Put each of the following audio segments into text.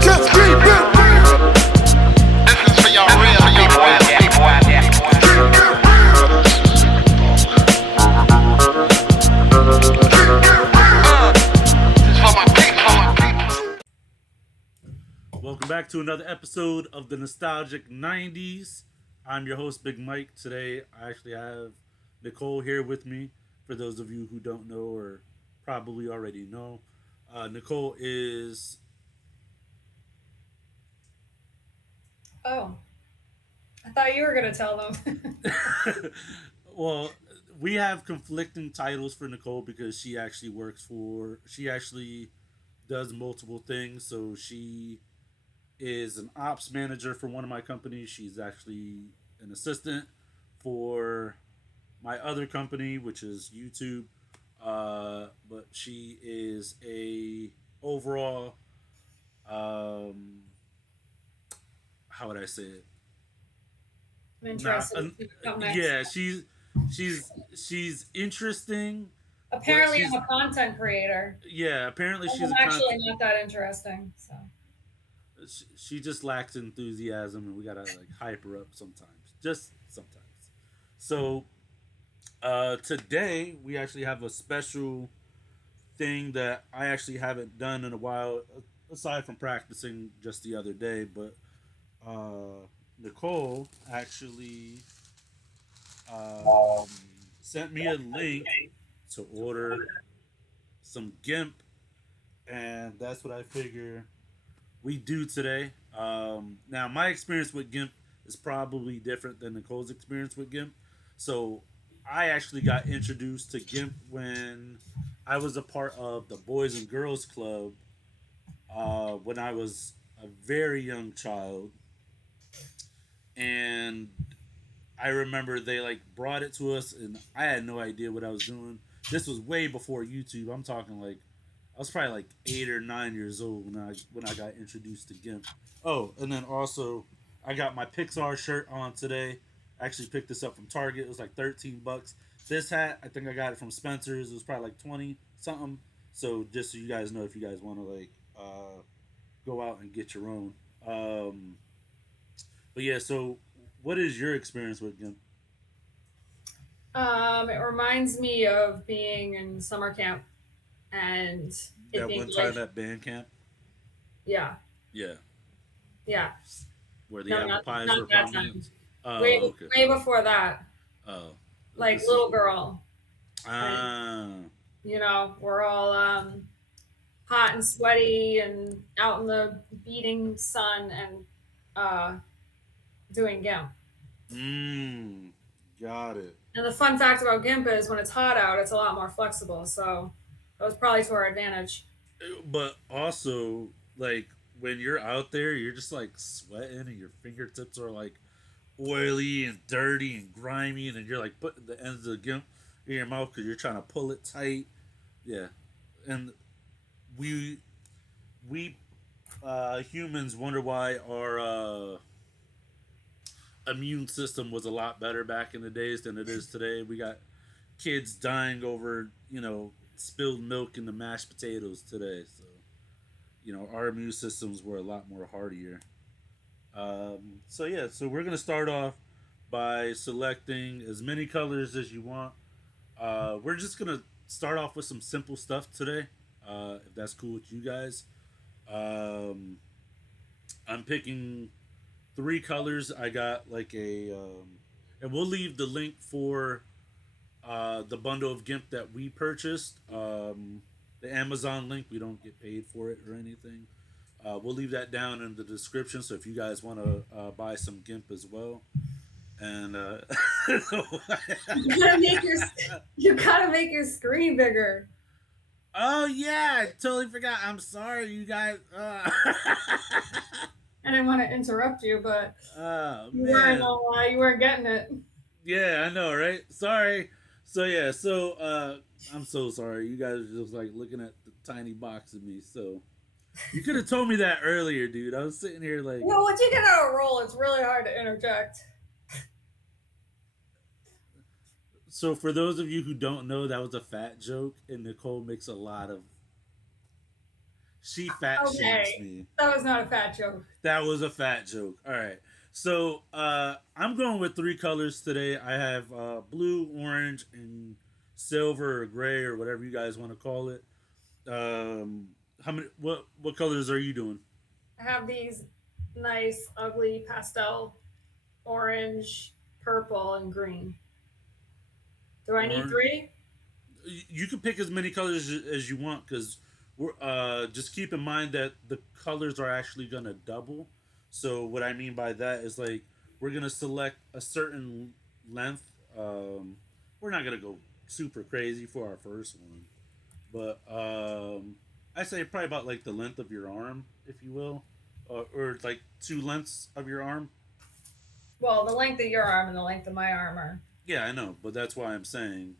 Just keep it real. This is for y'all real people out there. This is for my people. Welcome back to another episode of the Nostalgic 90s. I'm your host, Big Mike. Today, I actually have Nichole here with me. For those of you who don't know or probably already know, Nichole is. Oh, I thought you were going to tell them. Well, we have conflicting titles for Nichole because she actually does multiple things. So she is an ops manager for one of my companies. She's actually an assistant for my other company, which is YouTube. But she is a overall, um, how would I say it? I'm Not, interested to come next. yeah, she's interesting. Apparently, she's, I'm a content creator. yeah, apparently she's I'm a actually not that interesting. So she just lacks enthusiasm, and we gotta like hype her up sometimes, just sometimes. So today we actually have a special thing that I actually haven't done in a while, aside from practicing just the other day. But Nichole actually um, sent me a link to order some Gimp, and that's what I figure we do today. Now, my experience with Gimp is probably different than Nichole's experience with Gimp. So, I actually got introduced to Gimp when I was a part of the Boys and Girls Club when I was a very young child. And I remember they like brought it to us, and I had no idea what I was doing. This was way before YouTube. I'm talking like I was probably like 8 or 9 years old when I got introduced to Gimp. Oh, and then also I got my Pixar shirt on today. I actually picked this up from Target. It was like $13. This hat, I think I got it from Spencer's. It was probably like 20 something. So just so you guys know, if you guys want to like go out and get your own. But yeah, so what is your experience with Gimp? it reminds me of being in summer camp and it That being one like, time at band camp? yeah, Yeah. yeah. Where the No, apple pies not were that prominent? time. Oh, okay. Way before that, Oh. like This is little girl, and ah. we're all hot and sweaty and out in the beating sun and uh, doing GIMP. Mmm. Got it. And the fun fact about GIMP is when it's hot out, it's a lot more flexible. So that was probably to our advantage. But also, like when you're out there, you're just like sweating, and your fingertips are like oily and dirty and grimy, and then you're like putting the ends of the gimp in your mouth because you're trying to pull it tight. Yeah, and we we humans wonder why our immune system was a lot better back in the days than it is today. We got kids dying over spilled milk in the mashed potatoes today. So our immune systems were a lot more hardier. So yeah, so we're gonna start off by selecting as many colors as you want. We're just gonna start off with some simple stuff today, if that's cool with you guys. Um, I'm picking three colors. I got like and we'll leave the link for the bundle of GIMP that we purchased. The Amazon link, we don't get paid for it or anything. We'll leave that down in the description. So if you guys want to buy some GIMP as well, and You gotta make your screen bigger. oh yeah, I totally forgot. I'm sorry, you guys. I didn't want to interrupt you, but Oh weren't man, you weren't getting it. yeah, I know, right? Sorry. So yeah, so I'm so sorry. You guys are just like looking at the tiny box of me. So you could have told me that earlier, dude. I was sitting here like, Once you get on a roll, it's really hard to interject. so for those of you who don't know, that was a fat joke, and Nichole makes a lot of. She fat shames Okay, me. that was not a fat joke. That was a fat joke. All right. So I'm going with three colors today. I have blue, orange, and silver or gray or whatever you guys want to call it. How many? What colors are you doing? I have these nice, ugly pastel orange, purple, and green. Do I need Orange. three? You can pick as many colors as you want because we're just keep in mind that the colors are actually gonna double. So what I mean by that is like we're gonna select a certain length. We're not gonna go super crazy for our first one, but I say probably about like the length of your arm, if you will, or like two lengths of your arm. Well, the length of your arm and the length of my arm are. Yeah, I know, but that's why I'm saying.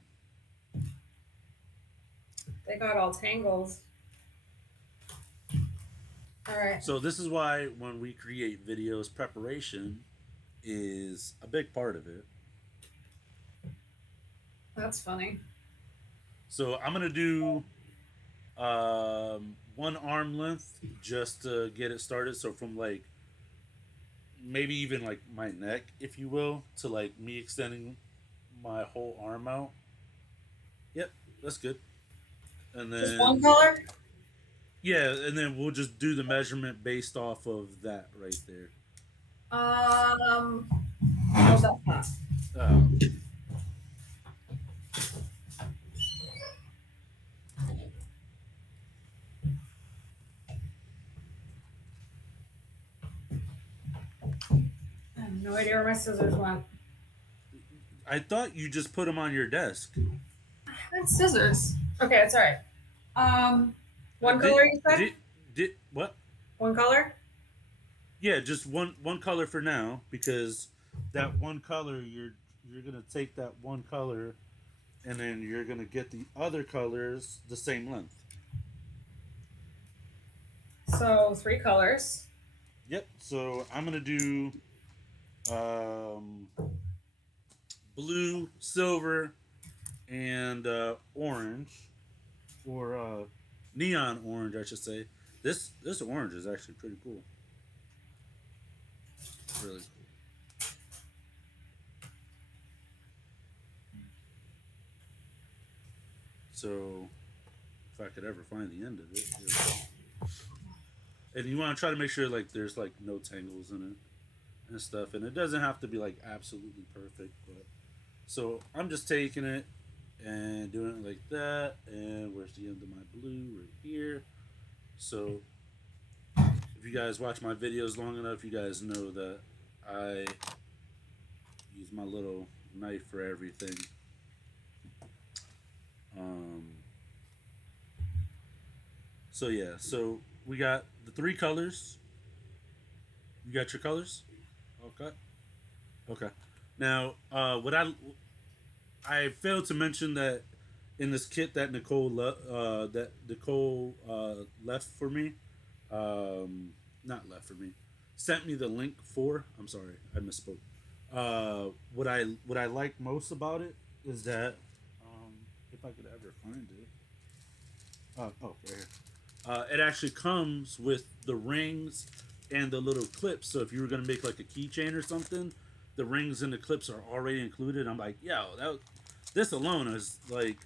They got all tangles. All right. So this is why when we create videos, preparation is a big part of it. That's funny. So I'm gonna do one arm length just to get it started. So from like maybe even like my neck, if you will, to like me extending my whole arm out. Yep, that's good. And Just one then color? yeah, and then we'll just do the measurement based off of that right there. Um, how's that not? Um, I have no idea where my scissors went. I thought you just put them on your desk. I had scissors. Okay, it's all right. One Did color you said? did what? One color? Yeah, just one color for now because that one color you're gonna take that one color and then you're gonna get the other colors the same length. So three colors. Yep. So I'm gonna do um, blue, silver, and orange, or neon orange, I should say. This orange is actually pretty cool. Really cool. So if I could ever find the end of it, and you want to try to make sure like there's like no tangles in it and stuff, and it doesn't have to be like absolutely perfect, but so I'm just taking it and doing it like that, and where's the end of my blue right here. So if you guys watch my videos long enough, you guys know that I use my little knife for everything. um, so yeah, so we got the three colors. You got your colors. Okay. Okay. Now, what I failed to mention that in this kit that Nichole left for me, not left for me, sent me the link for. I'm sorry, I misspoke. What I like most about it is that if I could ever find it, right here. It actually comes with the rings and the little clips. So if you were gonna make like a keychain or something, the rings and the clips are already included. I'm like, yo, this alone is like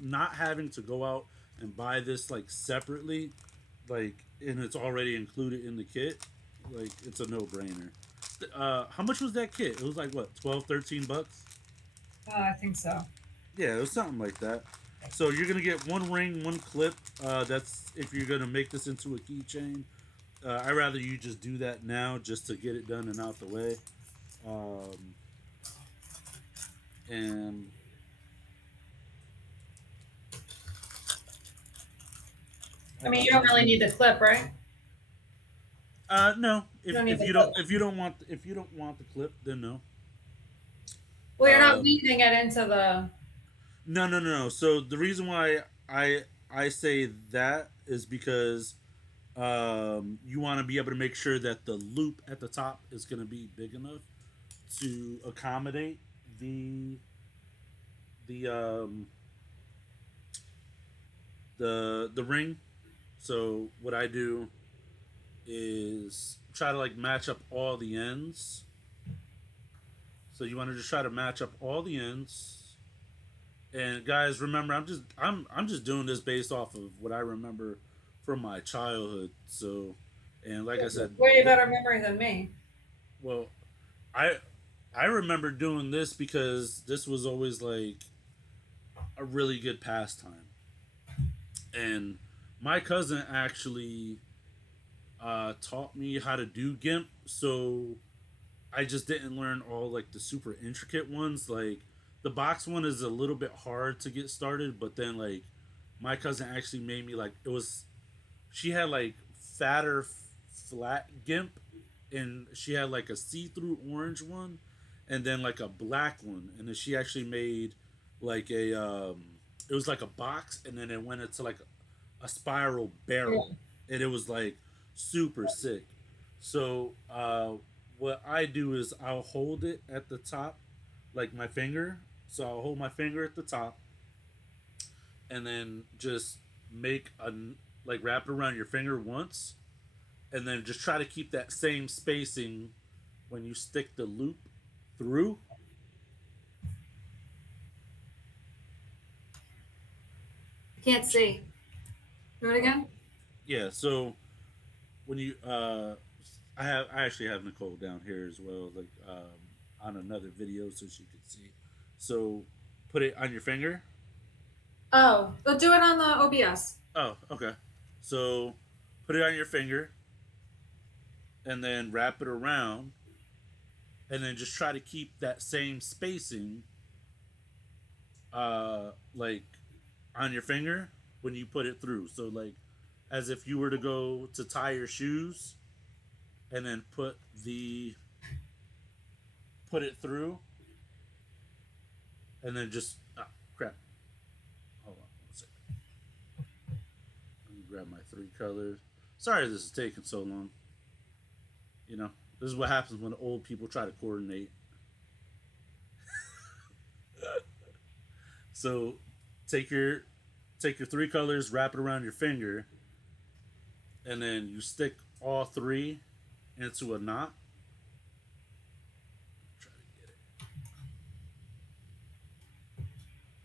not having to go out and buy this like separately, like, and it's already included in the kit. Like, it's a no brainer. How much was that kit? It was like what, 12, $13? I think so. Yeah, it was something like that. So you're gonna get one ring, one clip. That's if you're gonna make this into a keychain. I rather you just do that now, just to get it done and out the way. Um, and I mean, you don't really need the clip, right? no, You don't need if the you clip. if you don't want the clip, then no. Well, you're not Uh, weaving it into the. no. So the reason why I say that is because you want to be able to make sure that the loop at the top is going to be big enough to accommodate the um, the ring So what I do is try to like match up all the ends. So you want to just try to match up all the ends. And guys, remember, I'm just doing this based off of what I remember from my childhood. So, and like I said, Way better memory than me. well, I I remember doing this because this was always like a really good pastime. And my cousin actually taught me how to do Gimp, so I just didn't learn all like the super intricate ones. Like the box one is a little bit hard to get started, but then like my cousin actually made me like it was. She had like fatter, flat Gimp, and she had like a see-through orange one, and then like a black one, and then she actually made like a. It was like a box, and then it went into like a spiral Yeah. barrel, and it was like super sick. So what I do is I'll hold it at the top, like my finger. So I'll hold my finger at the top, and then just make a like wrap it around your finger once, and then just try to keep that same spacing when you stick the loop through. I can't see. Do it again. Yeah. So when you I actually have Nichole down here as well, like on another video so she could see. So put it on your finger. Oh, we'll do it on the OBS. Oh, okay. So put it on your finger and then wrap it around, and then just try to keep that same spacing like on your finger when you put it through. So like as if you were to go to tie your shoes and then put it through, and then just crap. Hold on one second. Let me grab my three colors. Sorry this is taking so long. You know, this is what happens when old people try to coordinate. So take your take your three colors, wrap it around your finger, and then you stick all three into a knot. Try to get it.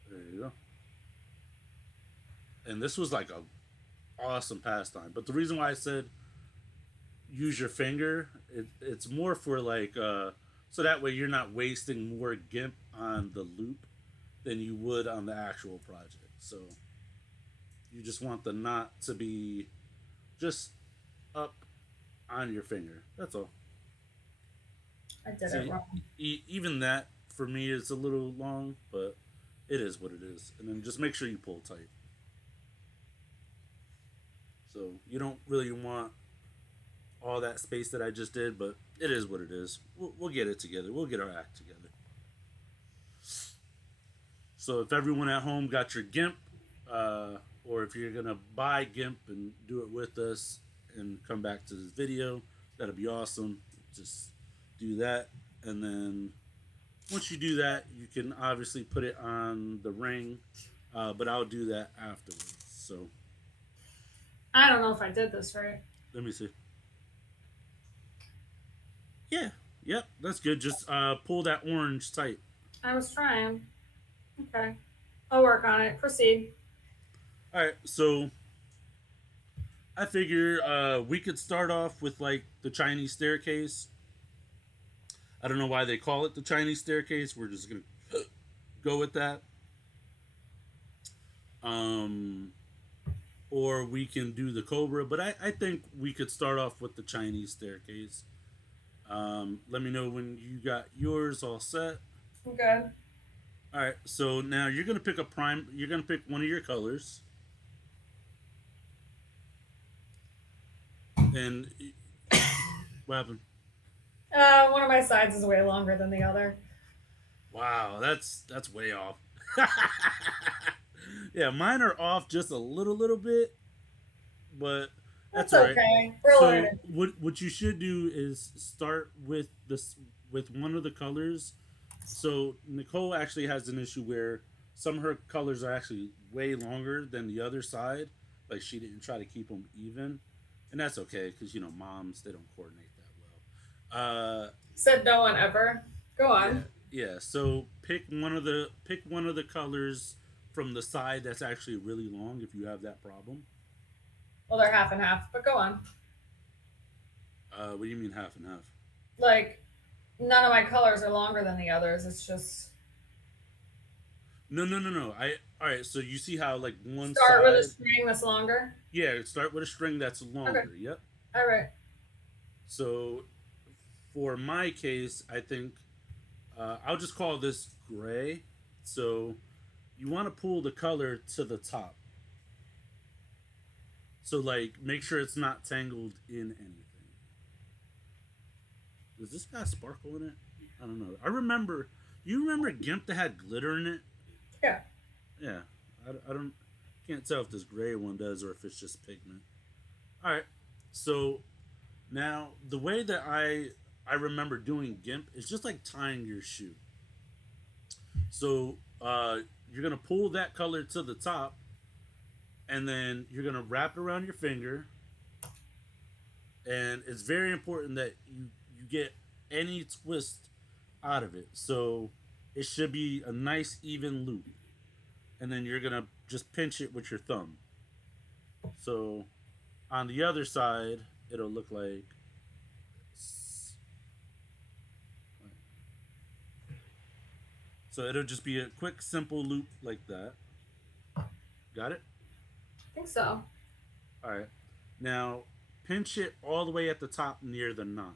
There you go. And this was like a awesome pastime. But the reason why I said use your finger, it's more for like so that way you're not wasting more gimp on the loop than you would on the actual project. So you just want the knot to be just up on your finger. That's all. I did it See, wrong. even that for me is a little long, but it is what it is. And then just make sure you pull tight. So you don't really want all that space that I just did, but it is what it is. We'll get it together. We'll get our act together. So if everyone at home got your GIMP, or if you're gonna buy GIMP and do it with us and come back to this video, that'll be awesome. Just do that, and then once you do that, you can obviously put it on the ring, but I'll do that afterwards. So I don't know if I did this right. let me see. Yeah, yep, that's good. Just pull that orange tight. I was trying. Okay. I'll work on it. Proceed. All right, so I figure we could start off with like the Chinese staircase. I don't know why they call it the Chinese staircase. We're just gonna go with that. Um, or we can do the Cobra, but I think we could start off with the Chinese staircase. Let me know when you got yours all set. I'm good. All right, so now you're gonna pick a prime. You're gonna pick one of your colors, and what happened? One of my sides is way longer than the other. Wow, that's way off. Yeah, mine are off just a little bit, but that's That's all right. okay. We're So learning. what you should do is start with this with one of the colors. So Nichole actually has an issue where some of her colors are actually way longer than the other side. Like she didn't try to keep them even, and that's okay because moms, they don't coordinate that well. Said no one ever. Go Yeah, on. yeah. So pick one of the colors from the side that's actually really long if you have that problem. Well, they're half and half, but go on. What do you mean half and half? Like, none of my colors are longer than the others. It's just No, no, no, no. All right. So you see how like one start with a side, string that's longer. yeah, start with a string that's Okay. longer. Yep. All right. So for my case, I think I'll just call this gray. So you want to pull the color to the top. So like make sure it's not tangled in anything. Does this got sparkle in it? I don't know. I remember. You remember Gimp that had glitter in it? Yeah. Yeah. I don't. Can't tell if this gray one does or if it's just pigment. All right. So now the way that I remember doing Gimp is just like tying your shoe. So you're gonna pull that color to the top, and then you're gonna wrap it around your finger. And it's very important that you get any twist out of it. So it should be a nice even loop, and then you're gonna just pinch it with your thumb. So on the other side, it'll look like. So it'll just be a quick, simple loop like that. Got it? I think so. All right. Now pinch it all the way at the top near the knot,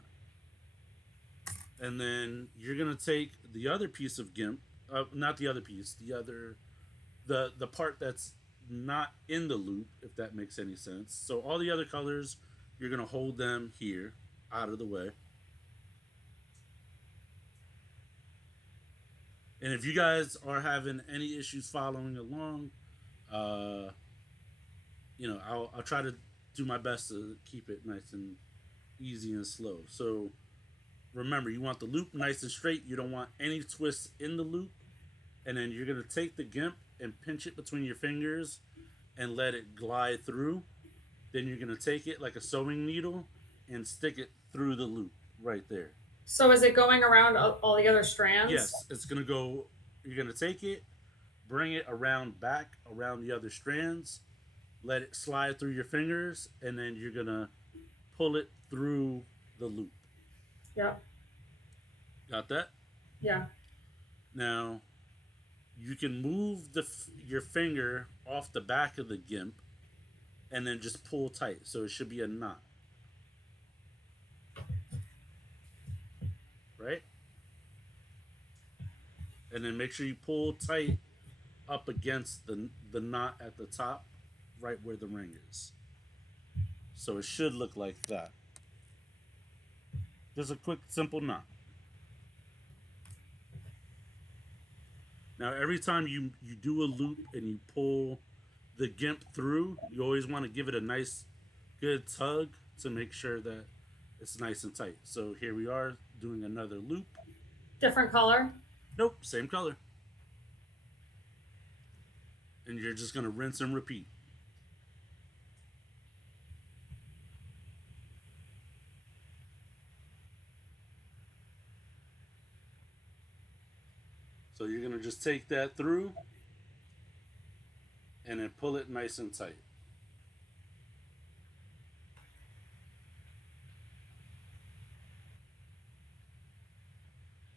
and then you're gonna take the other piece of Gimp, not the other piece, the part that's not in the loop, if that makes any sense. So all the other colors, you're gonna hold them here, out of the way. And if you guys are having any issues following along, uh, I'll try to do my best to keep it nice and easy and slow. So remember, you want the loop nice and straight. You don't want any twists in the loop. And then you're gonna take the Gimp and pinch it between your fingers and let it glide through. Then you're gonna take it like a sewing needle and stick it through the loop right there. So is it going around all the other strands? Yes, it's gonna go. You're gonna take it, bring it around back around the other strands, let it slide through your fingers, and then you're gonna pull it through the loop. Yep. Got that? Yeah. Now, you can move your finger off the back of the Gimp, and then just pull tight. So it should be a knot, right? And then make sure you pull tight up against the knot at the top, right where the ring is. So it should look like that. Just a quick, simple knot. Now, every time you do a loop and you pull the Gimp through, you always want to give it a nice, good tug to make sure that it's nice and tight. So here we are doing another loop. Different color. Nope, same color. And you're just going to rinse and repeat. So you're going to just take that through and then pull it nice and tight.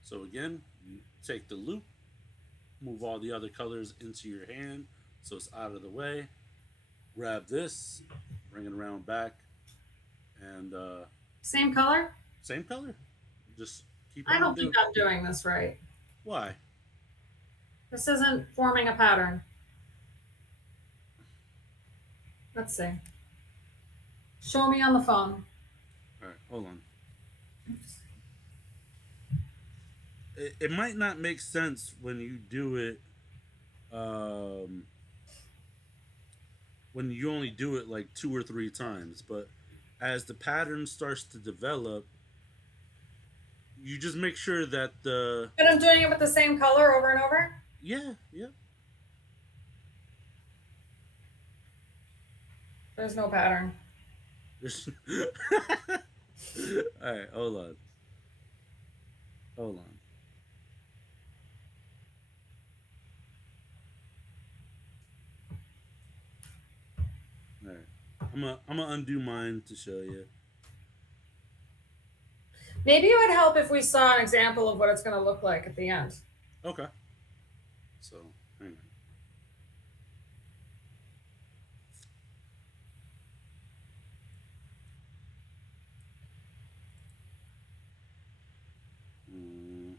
So again, you take the loop, move all the other colors into your hand so it's out of the way. Grab this, bring it around back, and Same color? same color. Just keep I on don't doing. think I'm doing this right. Why? This isn't forming a pattern. Let's see. Show me on the phone. All right, hold on. It might not make sense when you do it, when you only do it like 2 or 3 times, but as the pattern starts to develop, you just make sure that But I'm doing it with the same color over and over? yeah. There's no pattern. All right, hold on. Hold on. All right. I'm gonna undo mine to show you. Maybe it would help if we saw an example of what it's going to look like at the end. Okay. So, hang on. Mm,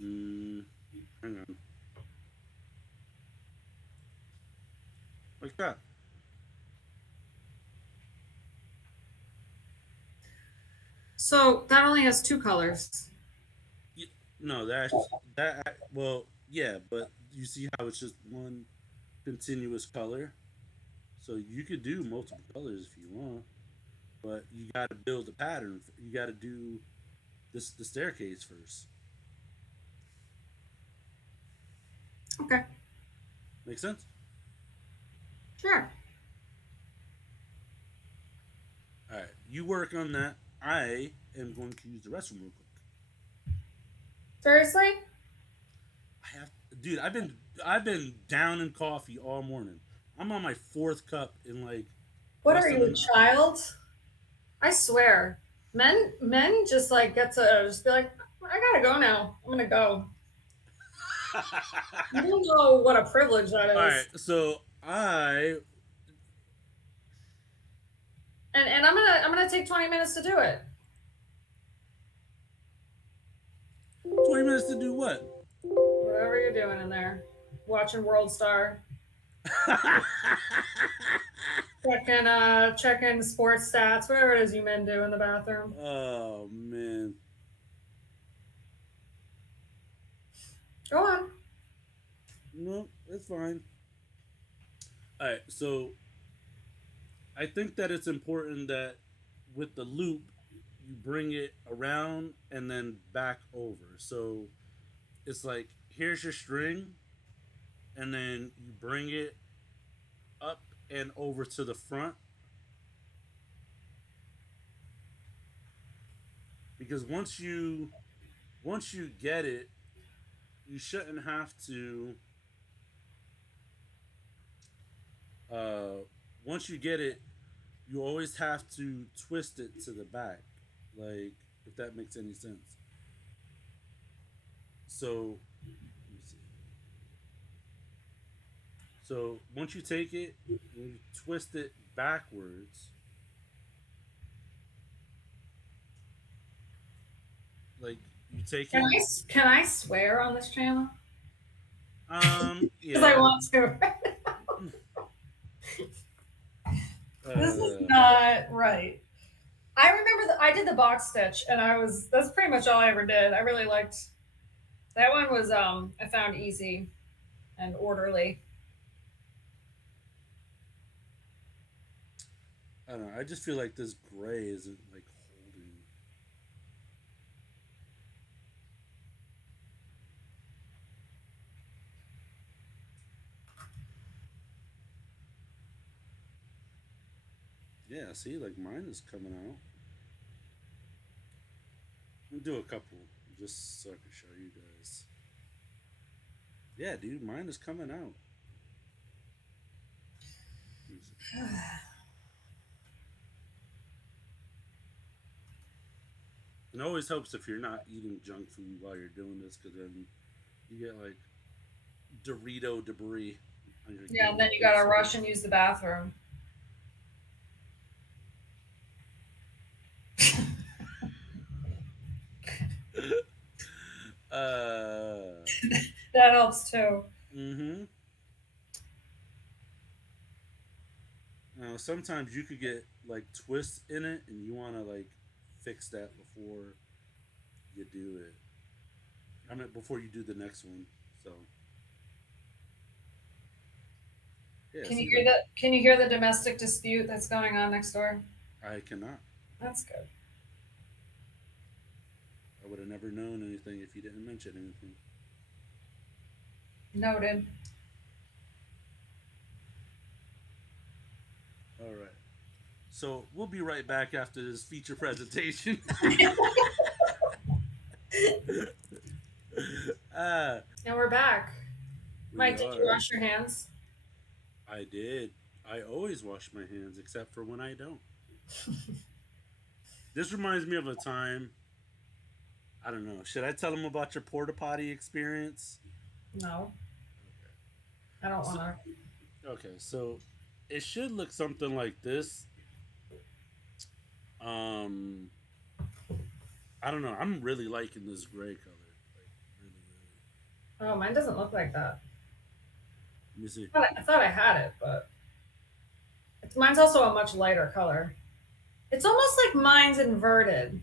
mm, hang on. Like that. So that only has two colors. No, that. Well, yeah, but you see how it's just one continuous color. So you could do multiple colors if you want, but you got to build a pattern. You got to do the staircase first. Okay. Make sense? Sure. All right, you work on that. I am going to use the restroom real quick. Seriously? I have, dude. I've been down in coffee all morning. I'm on my fourth cup in like What less are than you, a an. child? I swear. Men just like get to just be like, I gotta go now. I'm gonna go. You don't know what a privilege that All right, is. so I And I'm gonna take 20 minutes to do it. 20 minutes to do what? Whatever you're doing in there. Watching World Star. Checking sports stats, whatever it is you men do in the bathroom. Oh man, Go on. no, that's fine. All right, so I think that it's important that with the loop, you bring it around and then back over. So it's like here's your string, and then you bring it up and over to the front because once you get it, you shouldn't have to. Uh, Once you get it, you always have to twist it to the back, like if that makes any sense. So let me see. So once you take it and you twist it backwards, like you take Can it. I swear on this channel? Because I Yeah. want to. This is Uh, not right. I remember that I did the box stitch, and that's pretty much all I ever did. I really liked that one. Was I found easy and orderly. I don't know. I just feel like this gray isn't like holding. Yeah. See, like mine is coming out. I'll do a couple just so I can show you guys. Yeah, dude, mine is coming out. It always helps if you're not eating junk food while you're doing this, because then you get like Dorito debris on your Yeah, and game then you gotta face. rush and use the bathroom. uh, That helps too. mm-hmm. Now sometimes you could get like twists in it, and you want to like fix that before you do it. I mean, before you do the next one. So Yeah, Can you see hear that? Can you hear the domestic dispute that's going on next door? I cannot. That's good. I would have never known anything if you didn't mention anything. Noted. All right. So we'll be right back after this feature presentation. uh, And we're back. we Mike, did you are. wash your hands? I did. I always wash my hands except for when I don't. This reminds me of a time. I don't know. Should I tell them about your porta potty experience? No, Okay. I don't So, want to. okay. So it should look something like this. Um, I don't know. I'm really liking this gray color. Like really, really. Oh, mine doesn't look like that. Let me see. I thought I had it, but mine's also a much lighter color. It's almost like mine's inverted.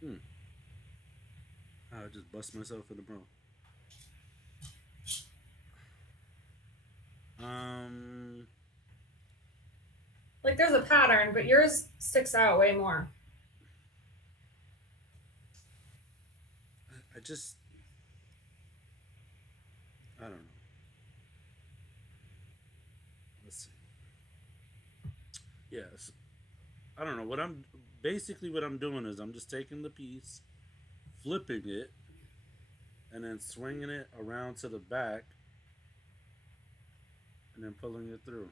Hmm. I just bust myself in the mouth. Um, Like there's a pattern, but yours sticks out way more. I just I don't know. Let's see. Yes, I don't know what I'm. Basically, what I'm doing is I'm just taking the piece, flipping it, and then swinging it around to the back, and then pulling it through.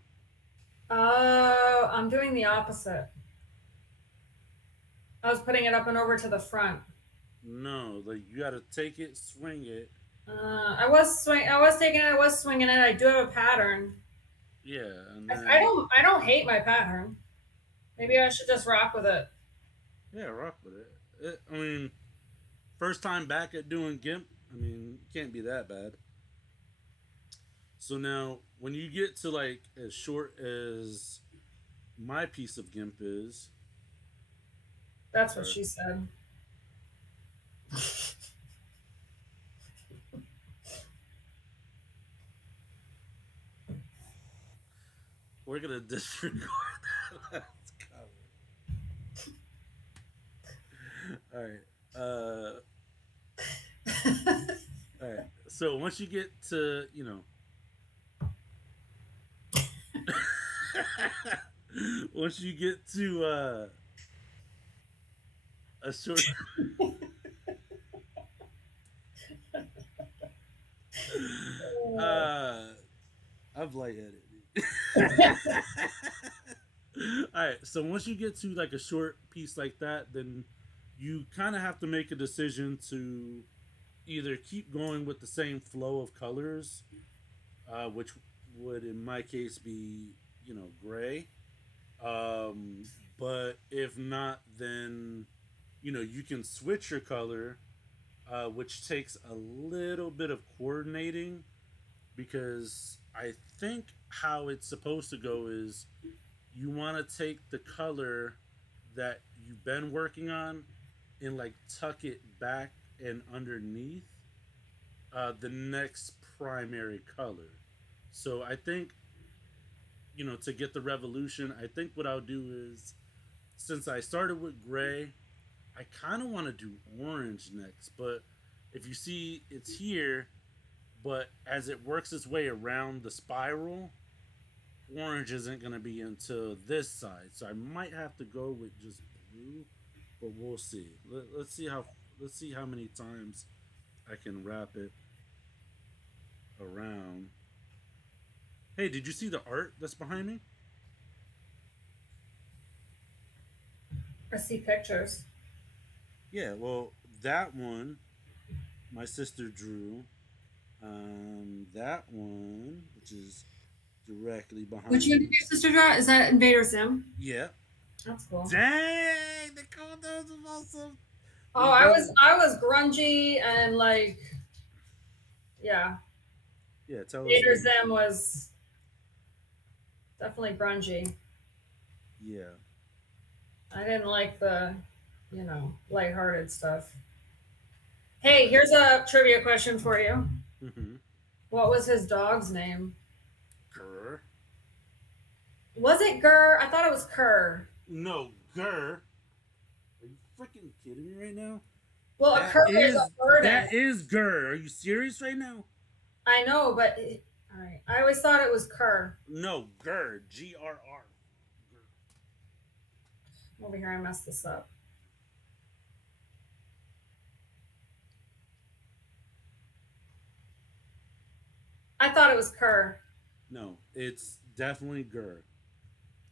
Oh, I'm doing the opposite. I was putting it up and over to the front. No, like you got to take it, swing it. I was taking it. I was swinging it. I do have a pattern. Yeah, and I then don't. I don't hate my pattern. Maybe I should just rock with it. yeah, rock with it. I mean, first time back at doing Gimp. I mean, it can't be that bad. So now, when you get to like as short as my piece of Gimp is, That's what or she said. we're gonna disregard that last comment. All right. All right. So once you get to, once you get to a short, uh, I'm lightheaded. All right. So once you get to like a short piece like that, then you kind of have to make a decision to either keep going with the same flow of colors, which would in my case be gray. But if not, then you can switch your color, which takes a little bit of coordinating because I think how it's supposed to go is you want to take the color that you've been working on and like tuck it back and underneath the next primary color. So I think to get the revolution, I think what I'll do is since I started with gray, I kind of want to do orange next. But if you see, it's here, but as it works its way around the spiral, orange isn't going to be until this side. So I might have to go with just blue, but we'll see. Let's see how many times I can wrap it around. Hey, did you see the art that's behind me? I see pictures. Yeah, well, that one my sister drew. That one, which is directly Which behind one me. did your sister draw? Is that Invader Zim? Yeah. That's cool. Dang, the condos are awesome. Oh, I was grungy and like yeah. Yeah, tell us Invader more. Zim was definitely grungy. Yeah. I didn't like the, lighthearted stuff. Hey, here's a trivia question for you. Mm-hmm. What was his dog's name? Grr. Was it Gurr? I thought it was Kerr. No, Grr. Are you freaking kidding me right now? Well, a Kerr is a bird in it. That is Grr. Are you serious right now? I know, but all right. I always thought it was Kerr. No, Grr. Grr. Over here, I messed this up. I thought it was Kerr. No, it's definitely Grr.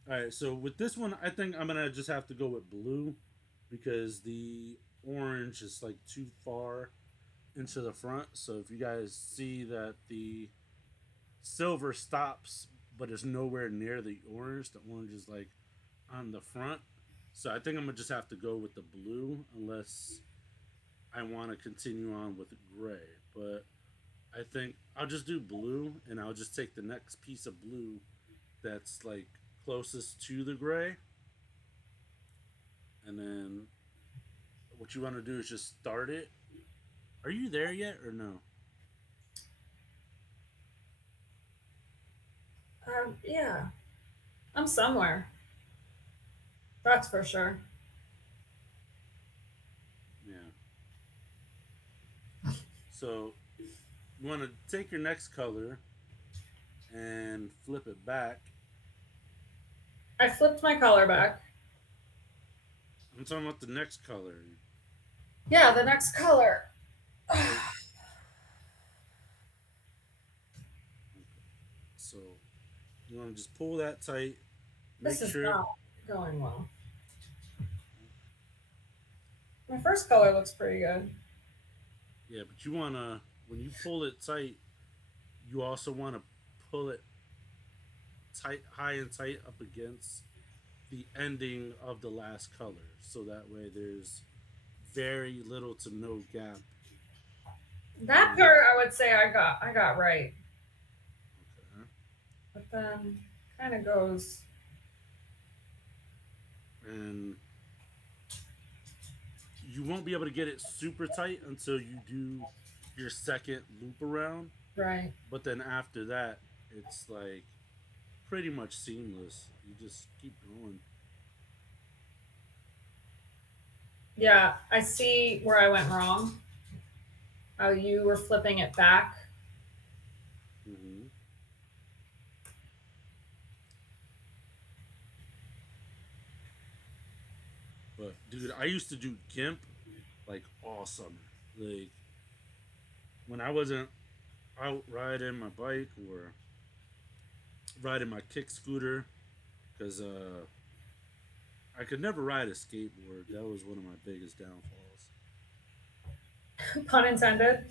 All right, so with this one, I think I'm gonna just have to go with blue because the orange is like too far into the front. So if you guys see that the silver stops, but it's nowhere near the orange is like on the front. So I think I'm gonna just have to go with the blue unless I want to continue on with gray. But I think I'll just do blue and I'll just take the next piece of blue that's like closest to the gray. And then what you want to do is just start it. Are you there yet or no? Yeah, I'm somewhere. That's for sure. Yeah. So you want to take your next color and flip it back. I flipped my color back. I'm talking about the next color. Yeah, the next color. So you want to just pull that tight. Make This is sure. not going well. My first color looks pretty good. Yeah, but you want to, when you pull it tight, you also want to pull it tight, high and tight up against the ending of the last color. So that way there's very little to no gap. That part I would say I got right. Okay. But then kind of goes. And you won't be able to get it super tight until you do your second loop around. Right. But then after that, it's like pretty much seamless. You just keep going. Yeah, I see where I went wrong. How you were flipping it back. Mm-hmm. But dude, I used to do Gimp like all summer. Like when I wasn't out riding my bike or riding my kick scooter, because I could never ride a skateboard. That was one of my biggest downfalls. Pun intended.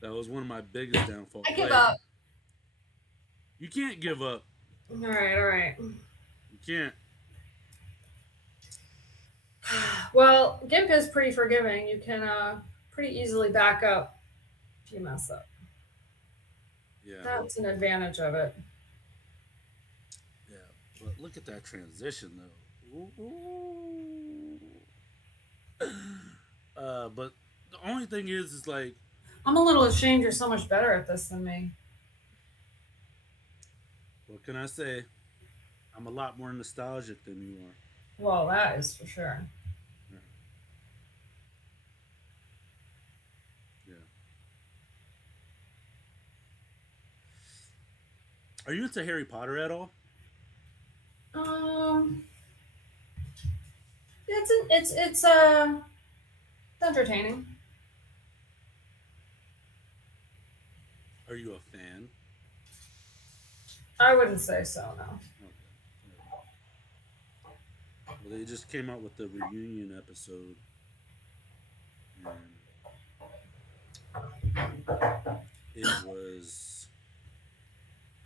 That was one of my biggest downfalls. I give up. You can't give up. All right, all right. You can't. Well, GIMP is pretty forgiving. You can pretty easily back up if you mess up. Yeah. That's an advantage of it. Yeah. But look at that transition though. Ooh. But the only thing is like I'm a little ashamed you're so much better at this than me. what can I say? I'm a lot more nostalgic than you are. Well, that is for sure. Yeah. Yeah. Are you into Harry Potter at all? Um, it's entertaining. Are you a fan? I wouldn't say so, no. Okay. Well, they just came out with the reunion episode, and it was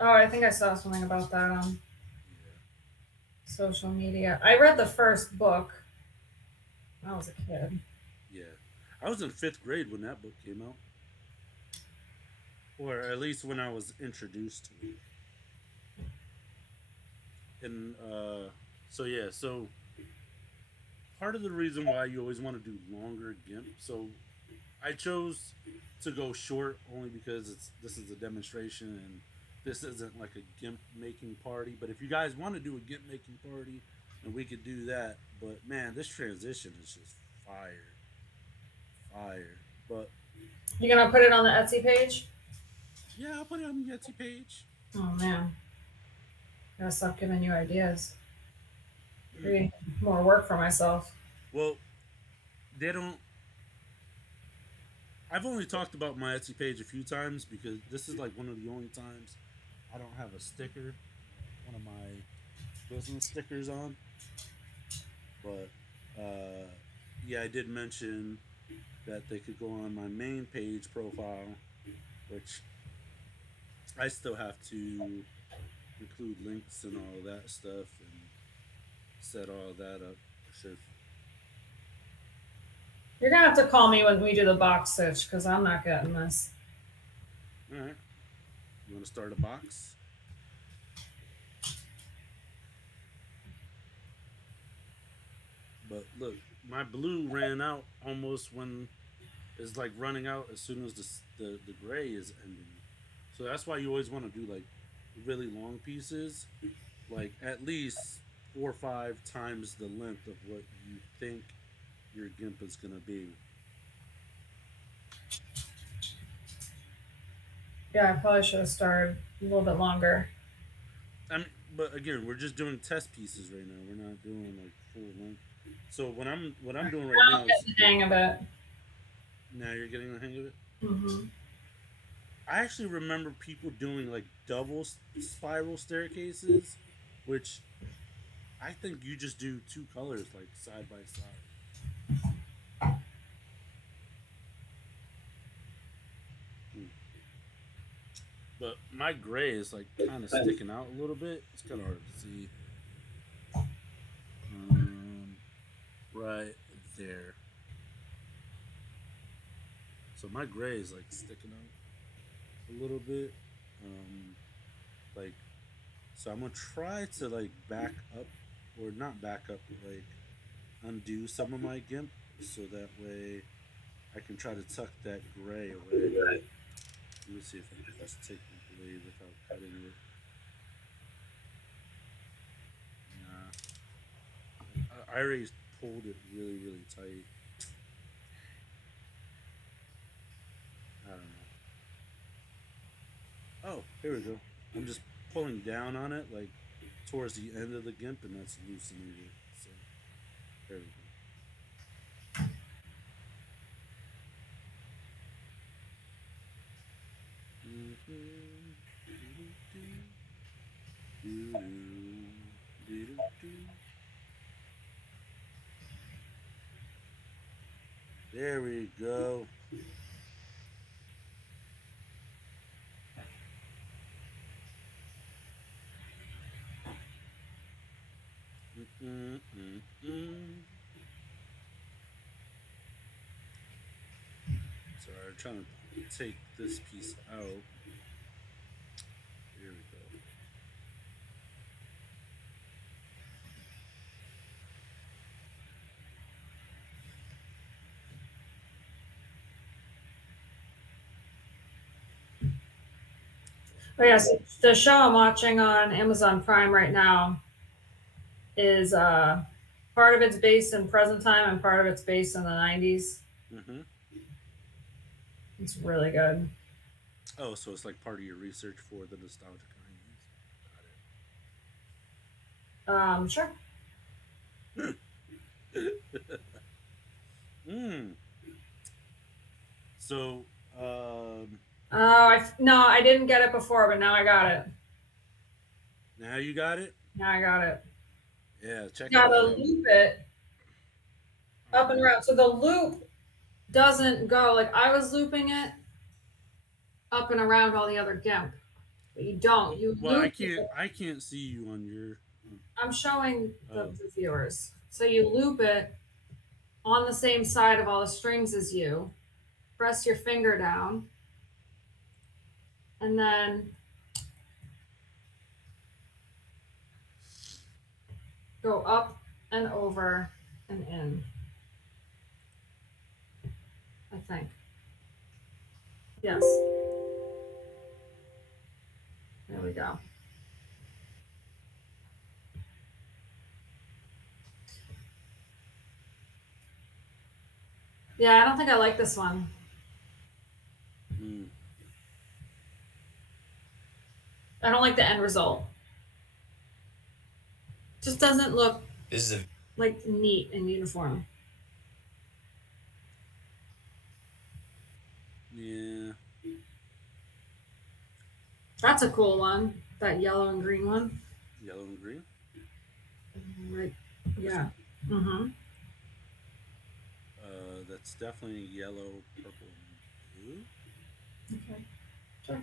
Oh, I think I saw something about that on yeah, social media. I read the first book when I was a kid. yeah. I was in fifth grade when that book came out, or at least when I was introduced to it. And so yeah, so part of the reason why you always want to do longer GIMP. So I chose to go short only because this is a demonstration and this isn't like a GIMP making party. But if you guys want to do a GIMP making party, and we could do that. But man, this transition is just fire, fire. But You gonna put it on the Etsy page? yeah, I'll put it on the Etsy page. Oh man, gotta stop giving you ideas. Mm. Creating more work for myself. Well, they don't. I've only talked about my Etsy page a few times because this is like one of the only times I don't have a sticker, one of my business stickers on. But yeah, I did mention that they could go on my main page profile, which I still have to include links and all that stuff and set all that up. So, You're gonna have to call me when we do the box stitch because I'm not getting this. all right, you want to start a box? But look, my blue ran out almost when it's like running out as soon as the gray is ending. So that's why you always want to do like really long pieces, like at least 4 or 5 times the length of what you think your gimp is gonna be. Yeah, I probably should have started a little bit longer. I mean, but again, we're just doing test pieces right now. We're not doing like full length. So what I'm doing right I'm now is getting the hang of it. now you're getting the hang of it. Hmm. I actually remember people doing like double spiral staircases, which I think you just do two colors like side by side. Hmm. But my gray is like kind of sticking out a little bit. It's kind of hard to see. Um, right there. So my gray is like sticking out a little bit. Um, like so I'm gonna try to like back up or not back up, but like undo some of my gimp so that way I can try to tuck that gray away. Let me see if I can just take the blade without cutting it. Nah, I already pulled it really, really tight. I don't know. Oh, here we go. I'm just pulling down on it like towards the end of the gimp, and that's loosening it. So there we go. Mm-hmm. There we go. Mm-mm-mm-mm. Sorry, I'm trying to take this piece out. Here we go. Oh yeah, so the show I'm watching on Amazon Prime right now is part of it's based in present time and part of it's based in the 90s. Mm-hmm. It's really good. Oh, so it's like part of your research for the nostalgic 90s. Sure. Got it. mm. So, No, I didn't get it before, but now I got it. now you got it? Now I got it. Yeah, check it Gotta out. loop it up and around. So the loop doesn't go like I was looping it up and around all the other GIMP, but you don't. You Well, I loop can't. it. I can't see you on your. I'm showing Oh, the viewers. So you loop it on the same side of all the strings as you. Press your finger down, and then go up and over and in. I think. Yes. There we go. Yeah, I don't think I like this one. Mm. I don't like the end result. Just doesn't look This is a like neat and uniform. Yeah. That's a cool one. That yellow and green one. Yellow and green. Right. Yeah. Mm-hmm. That's definitely yellow, purple, and blue. Okay. Sure.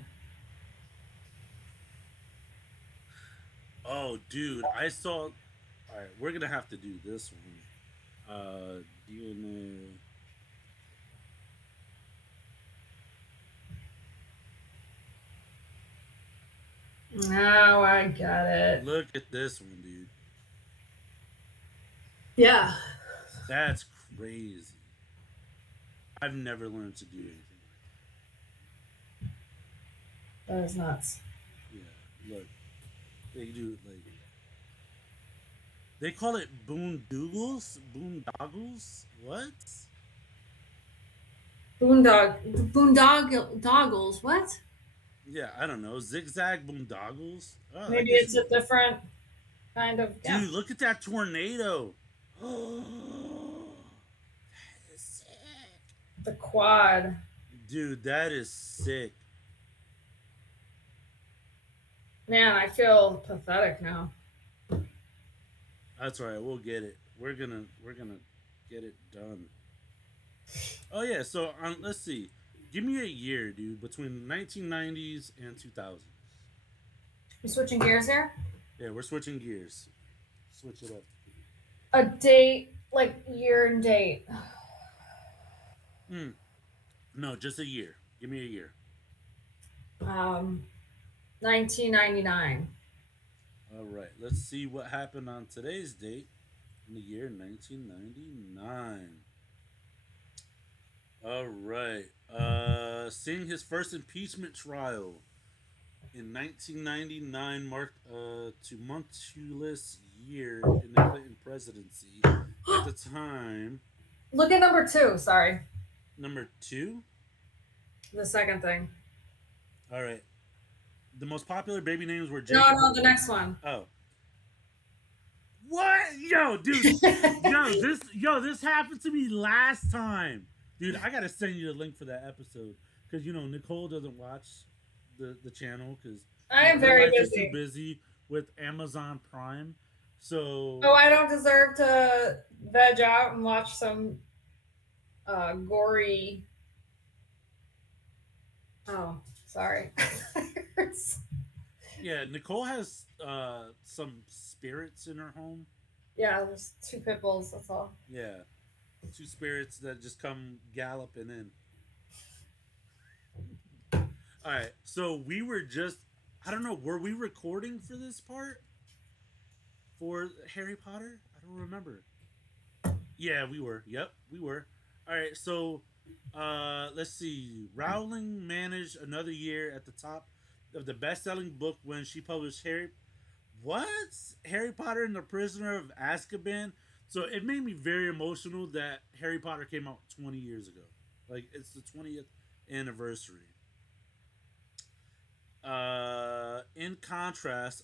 Oh, dude, I saw. All right, we're gonna have to do this one. DNA. Now I get it. Look at this one, dude. Yeah. That's crazy. I've never learned to do anything like That is nuts. that. Yeah, look, they do like they call it boondoggles. Boondoggles. What? Doggles. What? Yeah, I don't know. Zigzag boondoggles. Oh, that Maybe gives it's you. a different kind of. Yeah. Dude, look at that tornado. Oh, that is sick. The quad. Dude, that is sick. Man, I feel pathetic now. That's all right. We'll get it. We're gonna get it done. Oh yeah. So let's see. Give me a year, dude, between 1990s and 2000s. You switching gears here? Yeah, we're switching gears. Switch it up. A date, like year and date. Hmm. No, just a year. Give me a year. 1999. All right. Let's see what happened on today's date in the year 1999. All right. Seeing his first impeachment trial in 1999 marked a tumultuous year in the Clinton presidency. At the time, Look at number 2. Sorry, number two. the second thing. All right. The most popular baby names were No, Jacob. no, the next one. Oh. What? Yo, dude. This happened to me last time. Dude, I gotta send you the link for that episode. Because Nichole doesn't watch the channel because I am very is too busy. busy with Amazon Prime. So Oh, I don't deserve to veg out and watch some gory. Oh, sorry. yeah, Nichole has some spirits in her home. Yeah, there's 2 pit bulls. That's all. Yeah. Two spirits that just come galloping in. Alright, so we were just I don't know, were we recording for this part? For Harry Potter? I don't remember. Yeah, we were. Yep, we were. Alright, so let's see. Rowling managed another year at the top of the best-selling book when she published What? Harry Potter and the Prisoner of Azkaban? So it made me very emotional that Harry Potter came out 20 years ago. Like, it's the 20th anniversary. In contrast,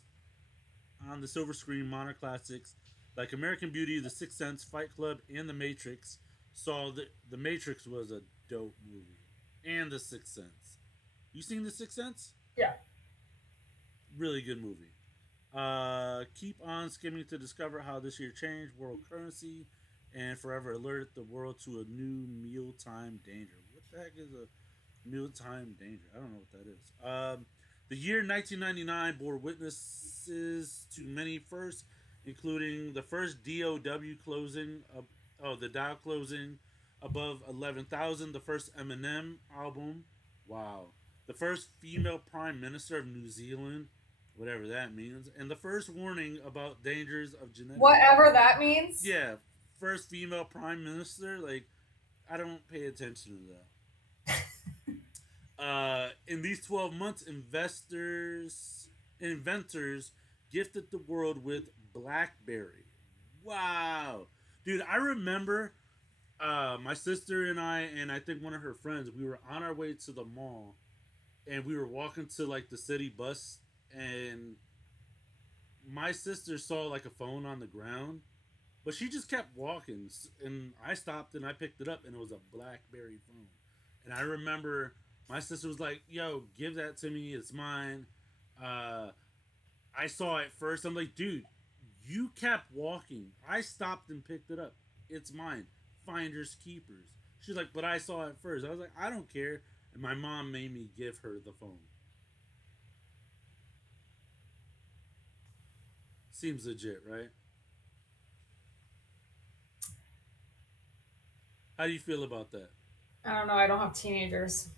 on the silver screen, modern classics like American Beauty, The Sixth Sense, Fight Club, and The Matrix saw that The Matrix was a dope movie. And The Sixth Sense. You seen The Sixth Sense? Yeah. Really good movie. Keep on skimming to discover how this year changed world currency and forever alerted the world to a new mealtime danger. What the heck is a mealtime danger? I don't know what that is. The year 1999 bore witnesses to many firsts, including the first DOW closing, the Dow closing above 11,000, the first Eminem album, wow, the first female prime minister of New Zealand, whatever that means, and the first warning about dangers of genetic. Whatever that means. Yeah, first female prime minister. Like, I don't pay attention to that. In these 12 months, inventors gifted the world with BlackBerry. Wow, dude! I remember my sister and I think one of her friends. We were on our way to the mall, and we were walking to like the city bus, and my sister saw like a phone on the ground, but she just kept walking, and I stopped and I picked it up, and it was a BlackBerry phone. And I remember my sister was like, "Yo, give that to me. It's mine." Uh, I saw it first. I'm like, "Dude, you kept walking. I stopped and picked it up. It's mine. Finders keepers." She's like, "But I saw it first." I was like, "I don't care." And my mom made me give her the phone. Seems legit, right? How do you feel about that? I don't know. I don't have teenagers.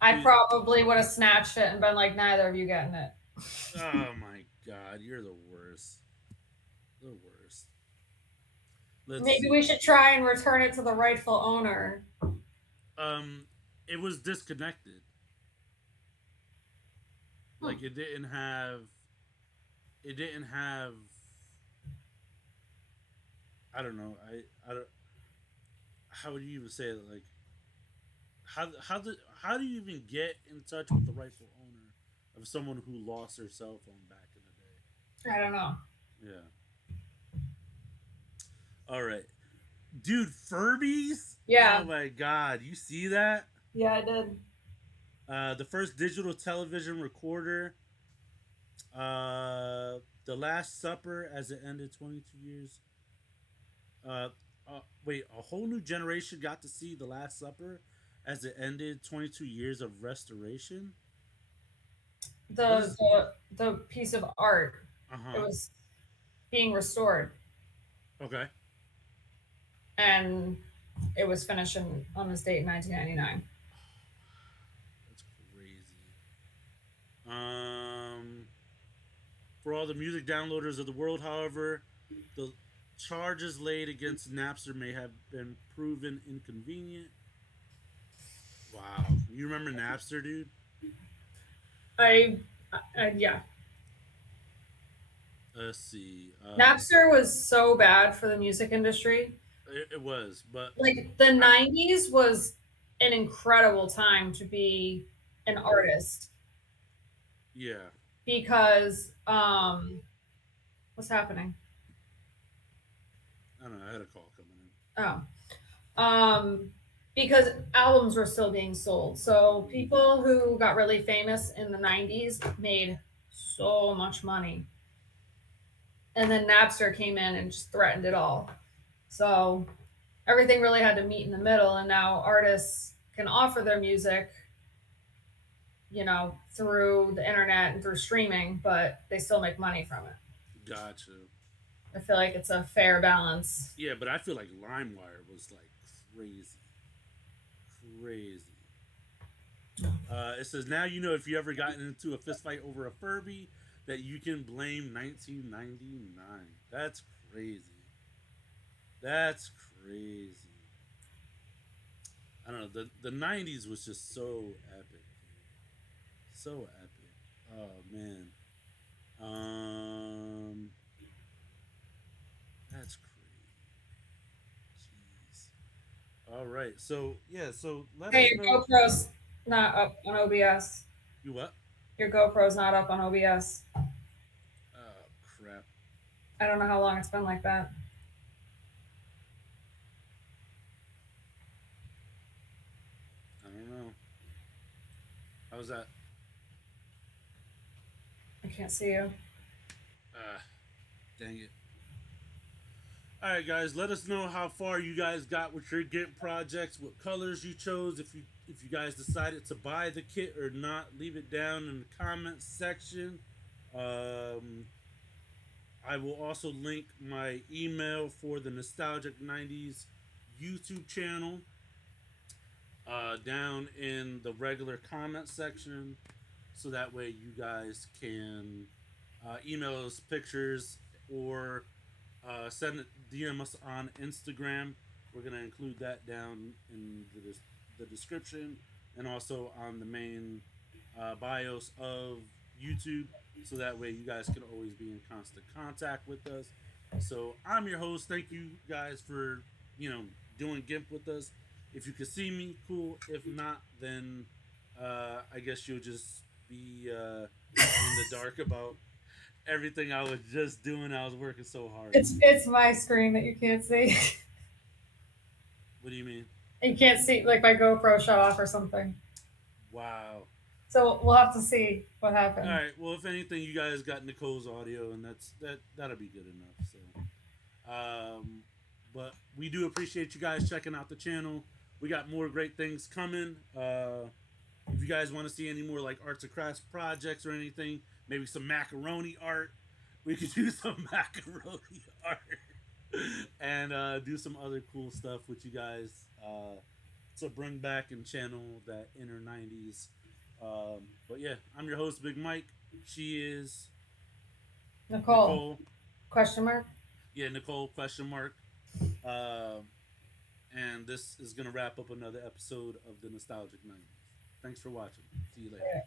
I Dude, probably would have snatched it and been like, neither of you getting it. oh my god, you're the worst. The worst. Let's Maybe see. we should try and return it to the rightful owner. Um, it was disconnected. Hmm. Like it didn't have. It didn't have. I don't know. I don't. How would you even say it? Like how do you even get in touch with the rightful owner of someone who lost their cell phone back in I don't know. the day? Yeah. All right, dude. Furbies. Oh Yeah. my god, you see that? Yeah, I did. The first digital television recorder. The Last Supper, as it ended 22 years. Uh, Wait, a whole new generation got to see The Last Supper as it ended 22 years of restoration. What The is? the the piece of art. Uh It huh. was being restored, Okay. and it was finished on this date in 1999. That's crazy. Um, for all the music downloaders of the world, however, the charges laid against Napster may have been proven inconvenient. Wow. You remember Napster, dude? I, yeah. Let's see. Napster was so bad for the music industry. It was, but Like the I, 90s was an incredible time to be an artist yeah, because what's happening? I don't know. I had a call coming in. Oh. Um because albums were still being sold. So people who got really famous in the 90s made so much money. And then Napster came in and just threatened it all. So everything really had to meet in the middle, and now artists can offer their music, through the internet and through streaming, but they still make money from it. Gotcha. I feel like it's a fair balance. Yeah, but I feel like LimeWire was like crazy, crazy. It says now you know if you ever gotten into a fist fight over a Furby that you can blame 1999. That's crazy. That's crazy. I don't know. The 90s was just so epic, so epic. Oh man. Um, that's crazy. Jeez. All right. So yeah. So let Hey, us your know. GoPro's not up on OBS. You what? Your GoPro's not up on OBS. Oh crap. I don't know how long it's been like that. I don't know. How's that? I can't see you. Ah, dang it. All right, guys. Let us know how far you guys got with your Gimp projects. What colors you chose. If you guys decided to buy the kit or not, leave it down in the comments section. Um, I will also link my email for the Nostalgic 90s YouTube channel down in the regular comment section. So that way you guys can email us pictures or Send it, DM us on Instagram. We're gonna include that down in the description and also on the main bios of YouTube, so that way you guys can always be in constant contact with us. So I'm your host. Thank you guys for doing Gimp with us. If you can see me, cool. If not, then I guess you'll just be in the dark about everything I was just doing. I was working so hard. It's my screen that you can't see. What do you mean? You can't see like my GoPro shut off or something. Wow. So we'll have to see what All happened. right. Well, if anything, you guys got Nicole's audio, and that'll be good enough. So, but we do appreciate you guys checking out the channel. We got more great things coming. If you guys want to see any more like arts and crafts projects or anything, maybe some macaroni art, we could do some macaroni art and do some other cool stuff with you guys to bring back and channel that inner 90s. But yeah, I'm your host, Big Mike. She is Nichole? Question mark. Yeah, Nichole question mark. And this is gonna wrap up another episode of the Nostalgic 90s. Thanks for watching. See you later. Yeah.